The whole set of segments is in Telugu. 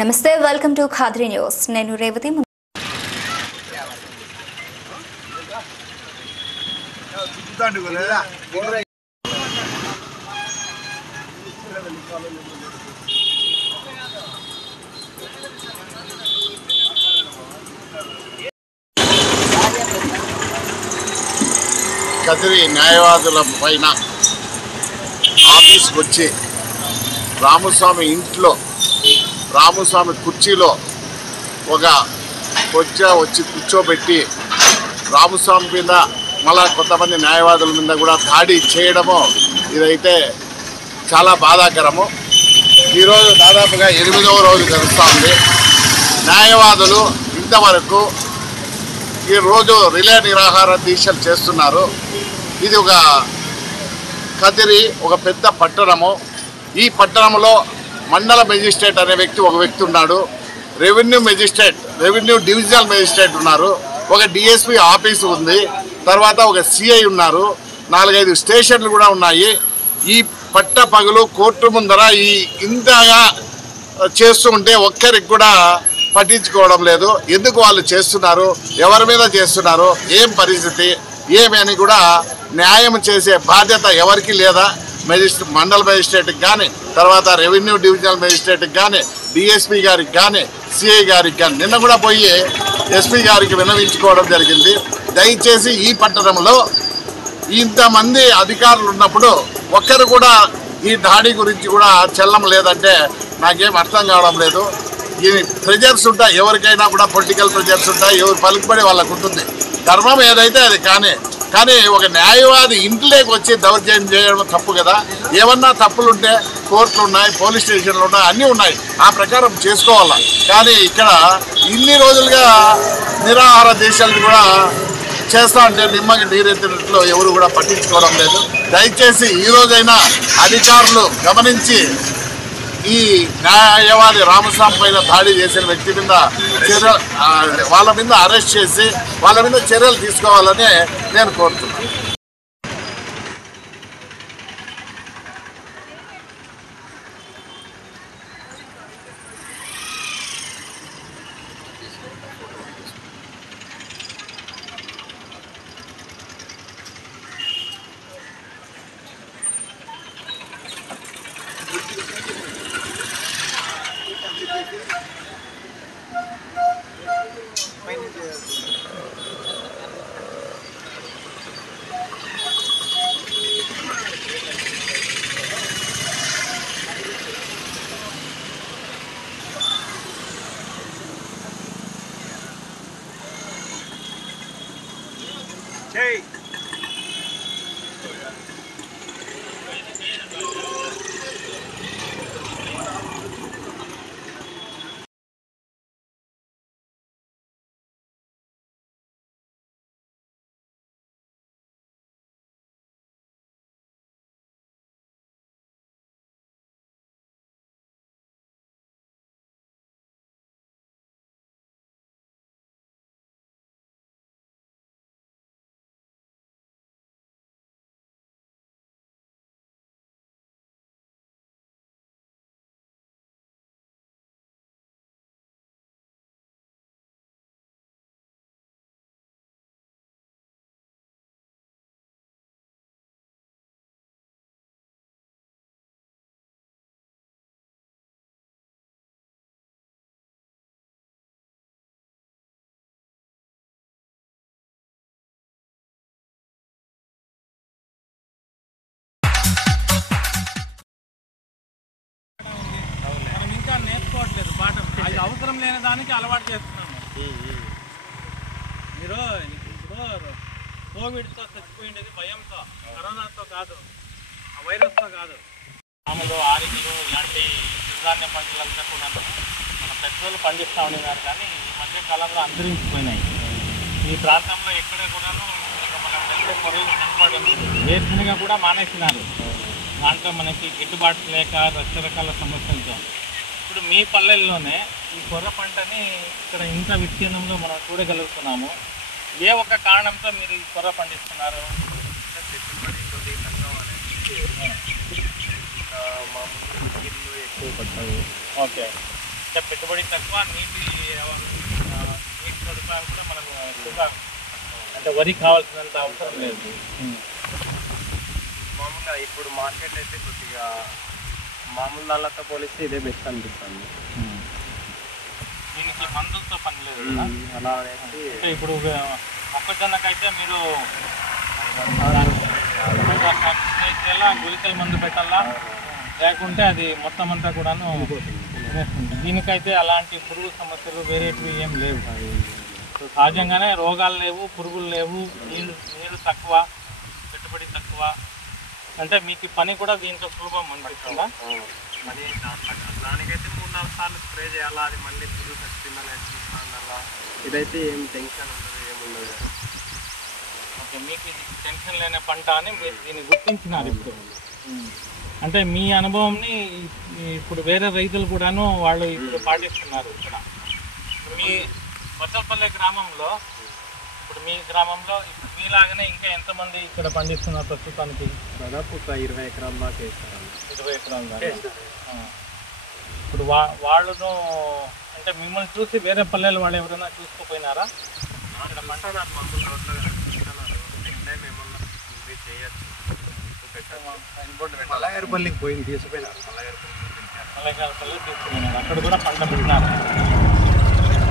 నమస్తే, వెల్కమ్ టు ఖాద్రి న్యూస్. నేను రేవతి. కదిరి న్యాయవాదుల పైన ఆఫీస్కి వచ్చి రామస్వామి ఇంట్లో రామస్వామి కుర్చీలో ఒక వచ్చి కూర్చోబెట్టి రామస్వామి మీద మళ్ళా కొంతమంది న్యాయవాదుల మీద కూడా దాడి చేయడము ఇదైతే చాలా బాధాకరము. ఈరోజు దాదాపుగా 8వ రోజు గడుస్తుంది. న్యాయవాదులు ఇంతవరకు ఈరోజు రిలే నిరాహార దీక్షలు చేస్తున్నారు. ఇది ఒక కదిరి ఒక పెద్ద పట్టణము. ఈ పట్టణంలో మండల మెజిస్ట్రేట్ అనే ఒక వ్యక్తి ఉన్నాడు. రెవెన్యూ డివిజనల్ మెజిస్ట్రేట్ ఉన్నారు. ఒక డిఎస్పీ ఆఫీసు ఉంది. తర్వాత ఒక సిఐ ఉన్నారు. 4-5 స్టేషన్లు కూడా ఉన్నాయి. ఈ పట్ట పగలు కోర్టు ముందర ఇంతగా చేస్తూ ఉంటే ఒక్కరికి కూడా పట్టించుకోవడం లేదు. ఎందుకు వాళ్ళు చేస్తున్నారు, ఎవరి మీద చేస్తున్నారు, ఏం పరిస్థితి ఏమి అని కూడా న్యాయం చేసే బాధ్యత ఎవరికి లేదా? మండల మెజిస్ట్రేట్కి కానీ, తర్వాత రెవెన్యూ డివిజనల్ మెజిస్ట్రేట్కి కానీ, డిఎస్పీ గారికి కానీ, సిఐ గారికి కానీ నిన్న కూడా పోయి ఎస్పీ గారికి విన్నవించుకోవడం జరిగింది. దయచేసి ఈ పట్టణంలో ఇంతమంది అధికారులు ఉన్నప్పుడు ఒక్కరు కూడా ఈ దాడి గురించి కూడా చెల్లం లేదంటే నాకేం అర్థం కావడం లేదు. ఈ ప్రెజర్స్ ఉంటాయి, ఎవరికైనా కూడా పొలిటికల్ ప్రెజర్స్ ఉంటాయి, ఎవరు పలుకుబడి వాళ్ళకు ఉంటుంది. ధర్మం ఏదైతే అది కానీ ఒక న్యాయవాది ఇంట్లోకి వచ్చి దౌర్జన్యం చేయడం తప్పు కదా. ఏమన్నా తప్పులుంటే కోర్టులు ఉన్నాయి, పోలీస్ స్టేషన్లు ఉన్నాయి, అన్నీ ఉన్నాయి, ఆ ప్రకారం చేసుకోవాలా. కానీ ఇక్కడ ఇన్ని రోజులుగా నిరాహార దీక్షలు కూడా చేస్తా అంటే నిమ్మకి నీరెత్తినట్లు ఎవరు కూడా పట్టించుకోవడం లేదు. దయచేసి ఈరోజైనా అధికారులు గమనించి ఈ న్యాయవాది రామస్వామి పైన దాడి చేసిన వ్యక్తి మీద వాళ్ళ మీద అరెస్ట్ చేసి వాళ్ళ మీద చర్యలు తీసుకోవాలని నేను కోరుతున్నాను. అవసరం లేని దానికి అలవాటు చేస్తున్నాము. మీరు ఇప్పుడు కోవిడ్తో చచ్చిపోయింది భయంతో, కరోనాతో కాదు, ఆ వైరస్తో కాదు. మామూలు ఆరికలు ఇలాంటి సిరిధాన్య పంటలంతా కూడా మన పెద్దలు పండిస్తూ ఉన్నారు. కానీ ఈ మధ్య కాలంలో అంతరించిపోయినాయి. ఈ ప్రాంతంలో ఎక్కడ కూడాను మనం వెళ్తే పొరలు కనపడింది. వేరుశనగ కూడా మానేసినారు. దాంట్లో మనకి గిట్టుబాటు లేక రకరకాల సమస్యలతో. ఇప్పుడు మీ పల్లెల్లోనే ఈ కొర్ర పంటని ఇక్కడ ఇంత విస్తీర్ణంలో మనం చూడగలుగుతున్నాము. ఏ ఒక్క కారణంతో మీరు ఈ కొర్ర పండిస్తున్నారు? పెట్టుబడి కొద్దిగా తక్కువ అనేది మామూలు ఎక్కువ పడతాయి. ఓకే. అంటే పెట్టుబడి తక్కువ, నీటి సదుపాయం కూడా మనకు ఎక్కువగా అంటే వరి కావాల్సినంత అవసరం లేదు. మామూలుగా ఇప్పుడు మార్కెట్ అయితే కొద్దిగా మామూలు దానితో పోలిస్తే ఇదే బెస్ట్ అనిపిస్తుంది. దీనికి మందులతో పని లేదు కదా. అలా అనేసి ఇప్పుడు మొక్కజొన్నకైతే మీరు గుళికల మందు పెట్టాలా, లేకుంటే అది మొత్తం అంతా కూడాను తినేస్తుంది. దీనికైతే అలాంటి పురుగు సమస్యలు వేరేటివి ఏం లేవు. సహజంగానే రోగాలు లేవు, పురుగులు లేవు, నీరు తక్కువ, పెట్టుబడి తక్కువ. అంటే మీకు పని కూడా దీంట్లో సులభం అనిపిస్తుందా? మరి దానికైతే 3-4 సార్లు స్ప్రే చేయాలా, అది మళ్ళీ పురుగు చచ్చిపోయిందా చూసుకోవాలా. ఇదైతే ఏం టెన్షన్ ఉండదు, ఏముండదు. ఓకే, మీకు ఇది టెన్షన్ లేని పంట అని మీరు దీన్ని గుర్తించినారు ఇప్పుడు. అంటే మీ అనుభవంని ఇప్పుడు వేరే రైతులు కూడాను వాళ్ళు ఇప్పుడు పాటిస్తున్నారు. ఇక్కడ మీ వసలపల్లె గ్రామంలో, ఇప్పుడు మీ గ్రామంలో ఇప్పుడు మీలాగానే ఇంకా ఎంతమంది ఇక్కడ పండిస్తున్నారు ప్రస్తుతానికి? దాదాపు ఒక 20 ఎకరాల దాకా వేస్తారు. 20 ఎకరాల దాకా. ఇప్పుడు వాళ్ళను అంటే మిమ్మల్ని చూసి వేరే పల్లెలు వాళ్ళు ఎవరైనా చూసుకోపోయినారా? ఇక్కడ మంటున్నారు, మామూలు రోడ్లో చూస్తున్నారు. నెక్స్ట్ టైం ఏమన్నా ఇది చేయొచ్చు. మల్లగారిపల్లికి పోయింది తీసుకుపోయినారు. మల్లగారిపల్లి తీసుకుపోయినారు, అక్కడ కూడా పంట పెట్టినారు.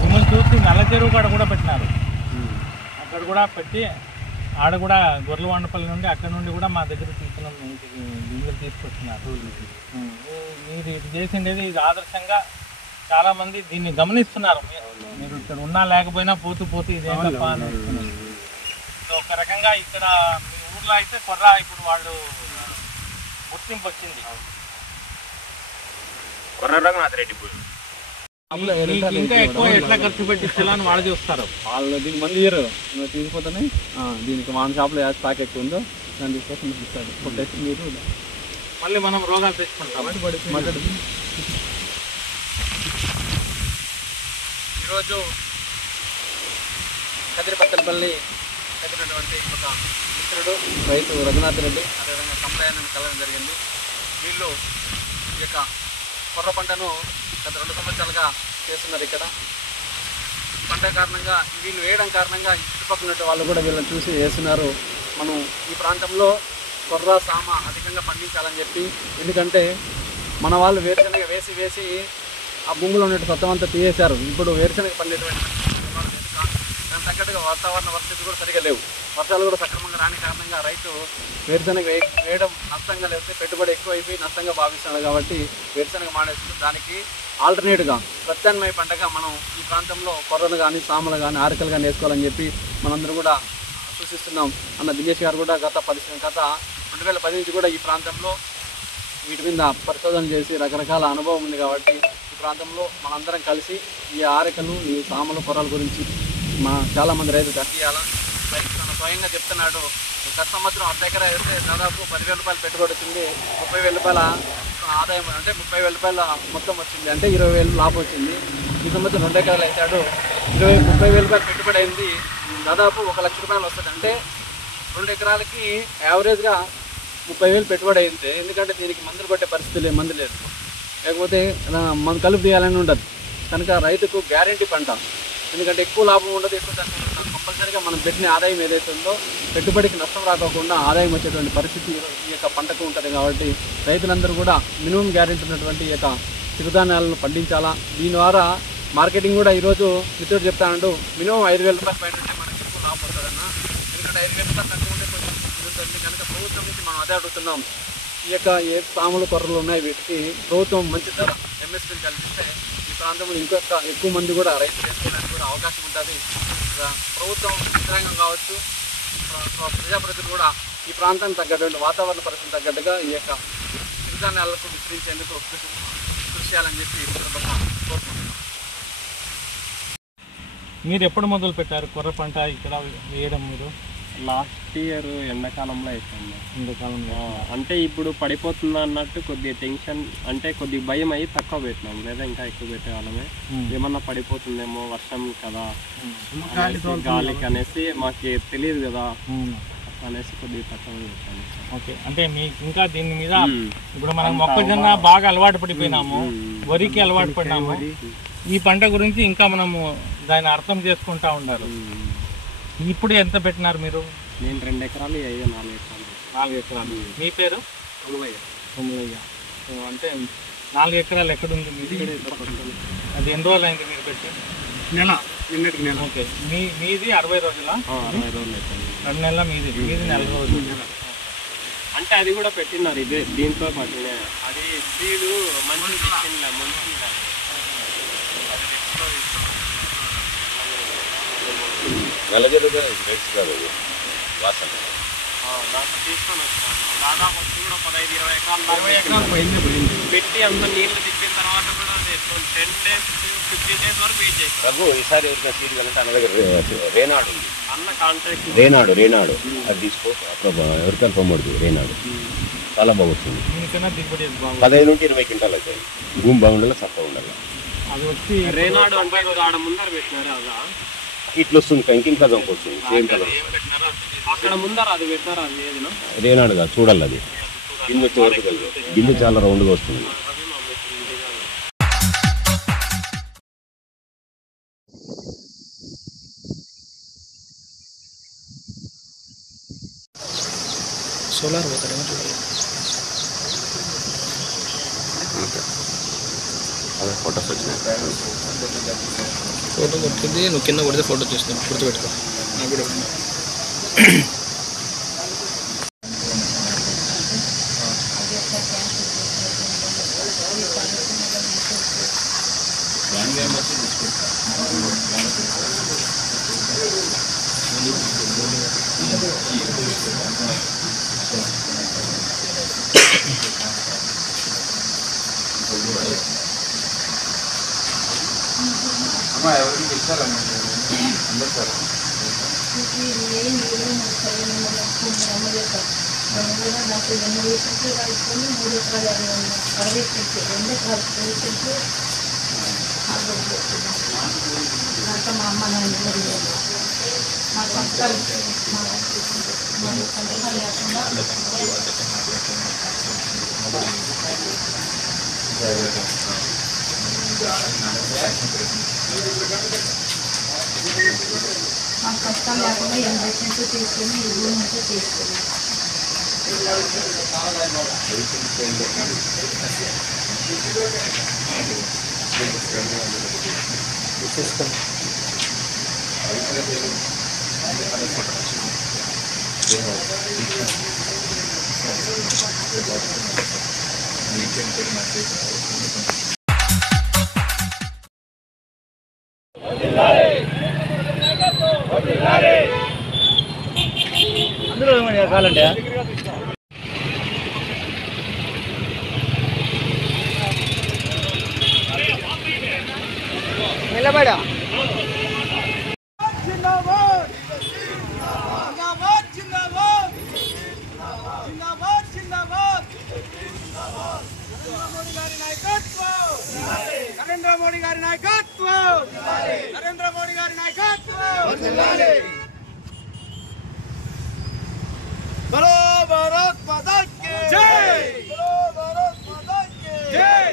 మిమ్మల్ని చూసి నల్ల చెరువు కాడ కూడా పెట్టినారు. అక్కడ కూడా పెట్టి ఆడ కూడా గొర్రెలవాండపల్లి నుండి అక్కడ నుండి కూడా మా దగ్గర తీసుకున్నాం, ఇంటికి గింజలు తీసుకొచ్చినారు. మీరు ఇది చేసిండేది ఇది ఆదర్శంగా చాలామంది దీన్ని గమనిస్తున్నారు. మీరు ఇక్కడ ఉన్నా లేకపోయినా పోతూ ఇదేంటప్ప అని. ఒక రకంగా ఇక్కడ మీ ఊర్లో అయితే కొర్ర ఇప్పుడు వాళ్ళు గుర్తింపు వచ్చింది. ఇంకా ఎక్కువ ఎట్లా ఖర్చు పెట్టించాలా అని వాళ్ళు చూస్తారు. వాళ్ళు దీనికి మంది ఇయ్యరు, నువ్వు తీసుకుపోతానే దీనికి మన షాప్లో స్టాక్ ఎక్కువ ఉందో దాన్ని తీసుకొని ఇస్తాడు. కొట్టేసి మీరు మళ్ళీ మనం రోగాలు తెచ్చుకుంటాం. ఈరోజు కదిరిపత్తలపల్లి కదిరినటువంటి ఒక మిత్రుడు రైతు రఘునాథ్ రెడ్డి, అదేవిధంగా కంప్లైంట్ కలవడం జరిగింది. వీళ్ళు ఈ యొక్క కొర్ర పంటను గత 2 సంవత్సరాలుగా చేస్తున్నారు. ఇక్కడ పంట కారణంగా వీళ్ళు వేయడం కారణంగా చుట్టుపక్కల వాళ్ళు కూడా వీళ్ళని చూసి వేస్తున్నారు. మనం ఈ ప్రాంతంలో కొర్ర సామ అధికంగా పండించాలని చెప్పి, ఎందుకంటే మన వాళ్ళు వేరుశనగ వేసి ఆ భూమిలో ఉన్న సత్వం అంతా తీసేశారు. ఇప్పుడు వేరుశనగ పండేటువంటి దానికి తగ్గట్టుగా వాతావరణ పరిస్థితులు కూడా సరిగా లేవు, వర్షాలు కూడా సక్రమంగా రాని కారణంగా రైతు వేరుశనగ వేయడం నష్టంగా లేకపోతే పెట్టుబడి ఎక్కువ అయిపోయి నష్టంగా భావిస్తున్నాడు. కాబట్టి వేరుశనగ మానేస్తుంది. దానికి ఆల్టర్నేట్గా ప్రత్యామ్నాయ పంటగా మనం ఈ ప్రాంతంలో కొర్రలు కానీ సామలు కానీ ఆరికలు కానీ వేసుకోవాలని చెప్పి మనందరూ కూడా సూచిస్తున్నాం. అన్న దినేష్ గారు కూడా గత 2010 నుంచి కూడా ఈ ప్రాంతంలో వీటి మీద పరిశోధన చేసి రకరకాల అనుభవం ఉంది. కాబట్టి ఈ ప్రాంతంలో మనందరం కలిసి ఈ ఆరికలు ఈ సామలు కొర్రల గురించి చాలామంది రైతులు అందియాలా. రైతు తన స్వయంగా చెప్తున్నాడు, గత సంవత్సరం 1/2 ఎకరా వేస్తే దాదాపు 10,000 రూపాయలు పెట్టుబడి వచ్చింది, 30,000 రూపాయల ఆదాయం, అంటే 30,000 రూపాయల మొత్తం వచ్చింది, అంటే 20,000 లాభం వచ్చింది. ఈ సంవత్సరం 2 ఎకరాలు వేసాడు, 30,000 రూపాయలు పెట్టుబడి అయింది, దాదాపు 1,00,000 రూపాయలు వస్తుంది. అంటే 2 ఎకరాలకి యావరేజ్గా 30,000 పెట్టుబడి అయింది. ఎందుకంటే దీనికి మందులు కొట్టే పరిస్థితి లేదు, మందు లేదు, లేకపోతే మనం కలుపు తీయాలని ఉండదు. కనుక రైతుకు గ్యారంటీ పంట, ఎందుకంటే ఎక్కువ లాభం ఉండదు, ఎక్కువ తక్కువ ఉండదు. కంపల్సరీగా మనం పెట్టిన ఆదాయం ఏదైతే ఉందో పెట్టుబడికి నష్టం రాకోకుండా ఆదాయం వచ్చేటువంటి పరిస్థితి ఈ యొక్క పంటకు ఉంటుంది. కాబట్టి రైతులందరూ కూడా మినిమం గ్యారెంటీ ఉన్నటువంటి ఈ యొక్క చిరుధాన్యాలను పండించాలా. దీని ద్వారా మార్కెటింగ్ కూడా ఈరోజు మిత్రుడు చెప్తానంటూ మినిమం 5,000 రూపాయలు పైన ఉంటే మనకి ఎక్కువ లాభం వస్తుందన్న. ఎందుకంటే 5,000 రూపాయలు తక్కువ ఉంటే కొంచెం ఉంటుంది. కనుక ప్రభుత్వం నుంచి మనం అదే అడుగుతున్నాం, ఈ యొక్క ఏ సాములు కొర్రలు ఉన్నాయి వీటికి ప్రభుత్వం మంచి ధర ఎంఎస్పీని కల్పిస్తే ఈ ప్రాంతంలో ఇంకొక ఎక్కువ మంది కూడా రైతులు చేసుకోవడానికి కూడా అవకాశం ఉంటుంది. ప్రభుత్వం యంత్రాంగం కావచ్చు, ప్రజాప్రతినిధులు కూడా ఈ ప్రాంతానికి తగ్గటువంటి వాతావరణ పరిస్థితి తగ్గట్టుగా ఈ యొక్క చిరుధాన్యాలకు విస్తరించేందుకు కృషి చేయాలని చెప్పి కోరుకుంటున్నాం. మీరు ఎప్పుడు మొదలు పెట్టారు కొర్ర పంట ఇక్కడ వేయడం? మీరు లాస్ట్ ఇయర్ ఎండాకాలంలో వేసాము. ఎండాకాలంలో అంటే ఇప్పుడు పడిపోతుందా అన్నట్టు కొద్దిగా టెన్షన్, అంటే కొద్దిగా భయం అయ్యి తక్కువ పెట్టినాం, లేదా ఇంకా ఎక్కువ పెట్టేవాళ్ళమే. ఏమన్నా పడిపోతుందేమో వర్షం కదా, గాలికి అనేసి మాకు తెలియదు కదా, అనేసి కొద్దిగా తక్కువ పెట్టాను. ఓకే, అంటే మీకు ఇంకా దీని మీద ఇప్పుడు మనం మొక్కజొన్న బాగా అలవాటు పడిపోయినాము, వరికి అలవాటు పడినాము, ఈ పంట గురించి ఇంకా మనము దాన్ని అర్థం చేసుకుంటా ఉన్నారు. ఇప్పుడు ఎంత పెట్టినారు మీరు? నేను 2 ఎకరాలు 4 ఎకరాలు. మీ పేరు? కొమలయ్య. అంటే 4 ఎకరాలు ఎక్కడుంది మీది? అది ఎన్ని రోజులు అయింది మీరు పెట్టి? నిన్నటికి నెల. ఓకే, మీది 60 రోజులా? 60 రోజులు అవుతుంది. 2 నెలల మీది 40 రోజులు. అంటే అది కూడా పెట్టినారు ఇదే దీంతో పాటు. అది సీడు మంచి ఇచ్చిందా, మంచి నల్లజరుగా రేట్స్ కాదు వాసన. దాంట్లో తీసుకొని వచ్చాను. దాదాపు వచ్చి కూడా 15-20 ఎకరాలు పెట్టి అంత నీళ్లు తిప్పిన తర్వాత కూడా 10 days 15 days వరకు వెయిట్ చేస్తాను. రఘు ఈసారి ఎవరికైనా సీడ్ కావాలంటే అన్న దగ్గర రేనాడు ఉంది. అన్న కాంటాక్ట్ రేనాడు అది తీసుకో. ఎవరికైనా పొమ్మడుతుంది రేనాడు, చాలా బాగుంటుంది. 15 నుంచి 20 క్వింటాలు అవుతాయి. భూమి బాగుండాలి, చక్కగా ఉండాలి. అది వచ్చి రేనాడు అంటే ఆడ ముందర పెట్టినారు. అదా ఇట్లా వస్తుంది, ఇంకింకా జంప్ వస్తుంది. సేమ్ కలర్ అక్కడ ముందర అది పెట్టారు. అది ఏదినా రేనాడుగా చూడాలి. అది గింజ వచ్చే వరకు కలిగి గింజ చాలా రౌండ్గా వస్తుంది. సోలార్ పోతారేమో చూడాలి. అదే ఫోటోస్ వచ్చినాయి. ఫోటో కొట్టింది నువ్వు కింద కొడితే ఫోటో చేస్తున్నావు, గుర్తుపెట్టుకో. నాకు కూడా కష్టం లేకుండా ఇన్వెస్ట్మెంట్ తీసుకొని ఇల్లు అంతా తీసుకొని అందరూ కావాలంటే నిలబడా నరేంద్ర మోడీ గారి నాయకత్వం, నరేంద్ర మోడీ గారి నాయకత్వం. బలో భారత్ మాతా కీ జై, బలో భారత్ మాతా కీ జై.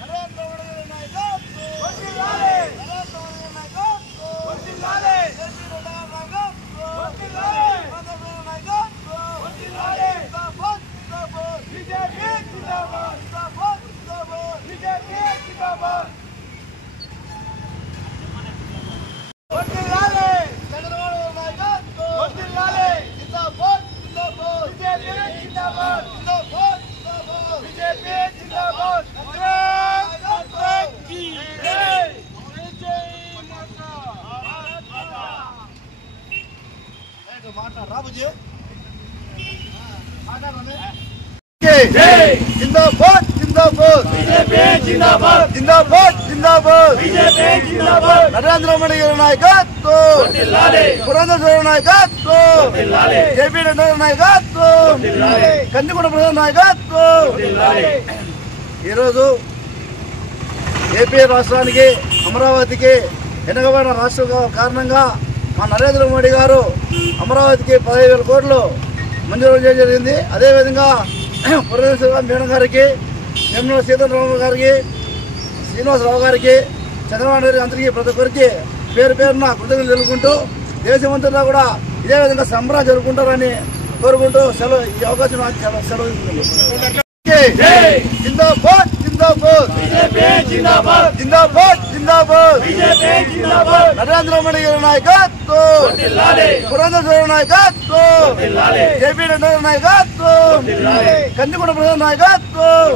నరేంద్ర మోడీ గారి నాయకత్వం వర్ధిల్లాలి, నరేంద్ర మోడీ గారి నాయకత్వం వర్ధిల్లాలి, జేపీ నడ్డా నాయకత్వం వర్ధిల్లాలి, నరేంద్ర మోడీ నాయకత్వం వర్ధిల్లాలి. జిందాబాద్ జిందాబాద్ బీజేపీ జిందాబాద్, జిందాబాద్ జిందాబాద్ బీజేపీ జిందాబాద్. వర్ధిల్లాలి, చంద్రబాబు నాయకత్వం వర్ధిల్లాలి, జిందాబాద్ జిందాబాద్ బీజేపీ జిందాబాద్, జిందాబాద్ జిందాబాద్ బీజేపీ జిందాబాద్. నాయకత్వం కీ జై, జై మాతా భారత్ మాతా. ఏదో మాట్లాడరా బుజ్జి, మాట్లాడరా. జిందాబాద్ జిందాబాద్ బీజేపీ జిందాబాద్, జిందాబాద్ జిందాబాద్ బీజేపీ జిందాబాద్. నరేంద్ర మోడీ గారి నాయకత్వం వర్ధిల్లాలి, పురంధేశ్వరి నాయకత్వం వర్ధిల్లాలి, జేపీ నడ్డా నాయకత్వం వర్ధిల్లాలి, కందికొండ ప్రసాద్ నాయకత్వం వర్ధిల్లాలి. ఈరోజు ఏపీ రాష్ట్రానికి, అమరావతికి వెనుకబడిన రాష్ట్రం కారణంగా మా నరేంద్ర మోడీ గారు అమరావతికి 15,000 కోట్లు మంజూరు చేయడం జరిగింది. అదేవిధంగా పురంధేశ్వర మేడం గారికి, నిర్మలా సీతారామన్ గారికి, శ్రీనివాసరావు గారికి, చంద్రబాబు నాయుడు అందరికీ ప్రతి ఒక్కరికి పేరు పేరున కృతజ్ఞతలు తెలుపుకుంటూ దేశమంతటా కూడా ఇదే విధంగా సంబరాలు జరుపుకుంటారని కోరుకుంటూ ఈ అవకాశం నాకు సెలవు జిందాబాద్ జిందాబాద్ జిందాబాద్ జిందాబాద్ నరేంద్ర మోడీ గారి నాయకత్వం, పురంధేశ్వర నాయకత్వం, జేపీ నడ్డా నాయకత్వం, కందికొండ ప్రధాన నాయకత్వం.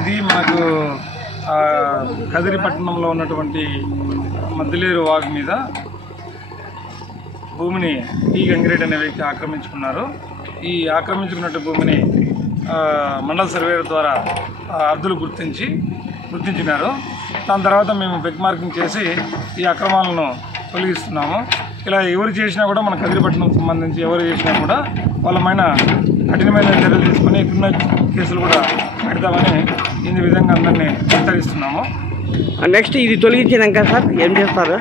ఇది మనకు కదిరిపట్నంలో ఉన్నటువంటి మద్దిలేరు వాగు మీద భూమిని ఈ గంగిరెడ్డి అనే వ్యక్తి ఆక్రమించుకున్నారు. ఈ ఆక్రమించుకున్నట్టు భూమిని మండల సర్వేయర్ ద్వారా అర్ధులు గుర్తించినారు. దాని తర్వాత మేము బెగ్ మార్కింగ్ చేసి ఈ అక్రమాలను తొలగిస్తున్నాము. ఇలా ఎవరు చేసినా కూడా మన కదిరిపట్నం సంబంధించి ఎవరు చేసినా కూడా వాళ్ళమైన కఠినమైన చర్యలు తీసుకొని క్రిమినల్ కేసులు కూడా పెడతామని ఈ విధంగా అందరినీ హెచ్చరిస్తున్నాము. నెక్స్ట్ ఇది తొలగించినాక సార్ ఏం చేస్తారు?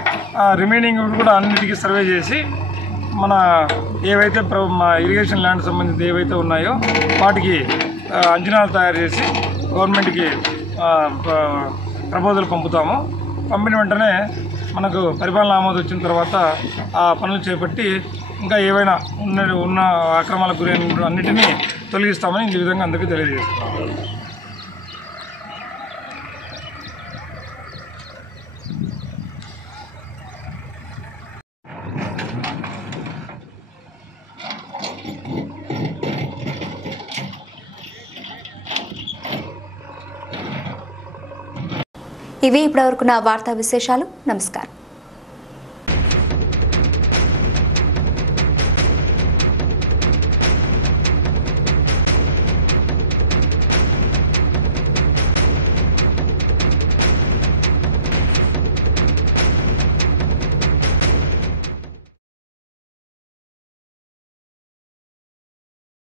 రిమైనింగ్ కూడా అన్నిటికీ సర్వే చేసి మన ఏవైతే మా ఇరిగేషన్ ల్యాండ్ సంబంధించి ఏవైతే ఉన్నాయో వాటికి అంచనాలు తయారు చేసి గవర్నమెంట్కి ప్రపోజల్ పంపుతాము. పంపిన వెంటనే మనకు పరిపాలన ఆమోదం వచ్చిన తర్వాత ఆ పనులు చేపట్టి ఇంకా ఏవైనా ఉన్న అక్రమాలకు గురైన అన్నిటినీ తొలగిస్తామని ఈ విధంగా అందరికీ తెలియజేస్తున్నాము. ఇవి ఇప్పటివరకు నా వార్తా విశేషాలు. నమస్కారం.